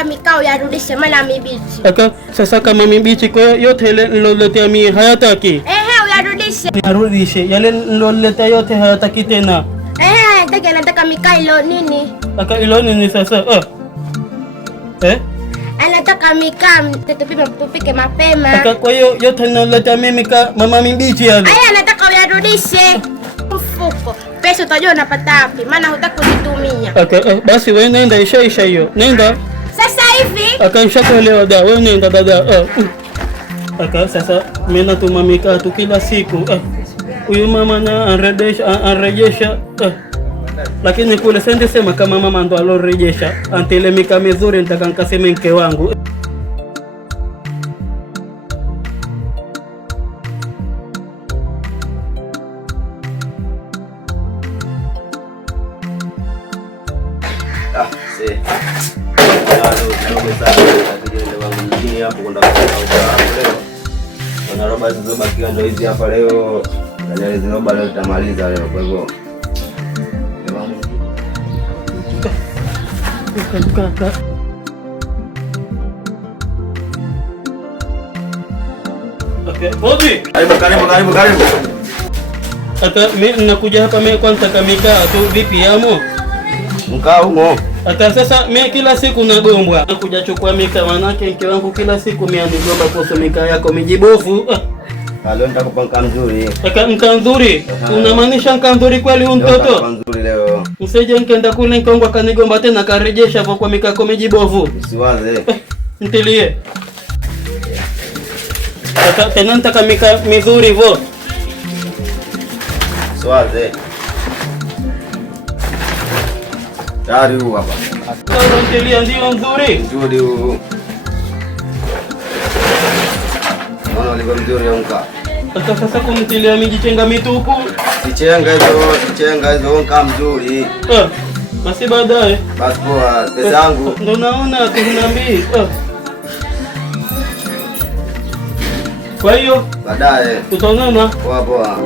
haya mikao yarudishe, maana mibichi. Aka sasa kama mibichi kwa yote ile niloletea mimi hayataki. Uyarudishe. Yarudishe. Yale niloletea yote hayataki tena. Anataka mikailo nini? Aka ilo nini sasa? Anataka mikaa tupike mapema. Aka kwa hiyo yote niloletea mimi mama mibichi yale. Anataka uyarudishe. Mfuko. Pesa utajua unapata wapi? Maana hutaki kuzitumia. Aka basi wewe nenda ishaisha hiyo. Nenda. Sasa hivi. Aka nishakuelewa da. Wewe nenda dada. Aka sasa mimi natuma mikaa tu kila siku. Huyu mama na anrejesha lakini kule sende sema kama mama ndo alorejesha antile mikaa mizuri nitaka nikaseme mke wangu. Roba zilizobakia ndo hizi hapa leo, na ziroba leo tutamaliza leo. Kwa hivyo karibu. Aka mimi nakuja hapa mimi kwanza kamikaa tu vipi yamo? Mkaa humo. Aka sasa mimi kila siku nagombwa. Nakuja chukua mikaa manake mke wangu kila siku mimi anigomba kuhusu mikaa yako mijibofu. Leo nitakupa mkaa mzuri. Aka mkaa mzuri? Unamaanisha mkaa mzuri kweli huyu mtoto? Mkaa mzuri leo. Msije nikaenda kule nikaongwa kanigomba tena karejesha kwa mikaa yako mijibofu. Usiwaze. Ntilie. Aka tena nitaka mikaa mizuri hivyo. Usiwaze. Tayari huu hapa. Ntilie ndio mzuri. Nzuri huu. Mbona ulivyo mzuri ya mkaa? Sasa kumtilia mijichenga mitupu. Chenga hizo mkaa mzuri. Basi baadaye. Basi poa, pesa yangu. Ndio naona tunaambii. Kwa hiyo baadaye tutaonana. Poa.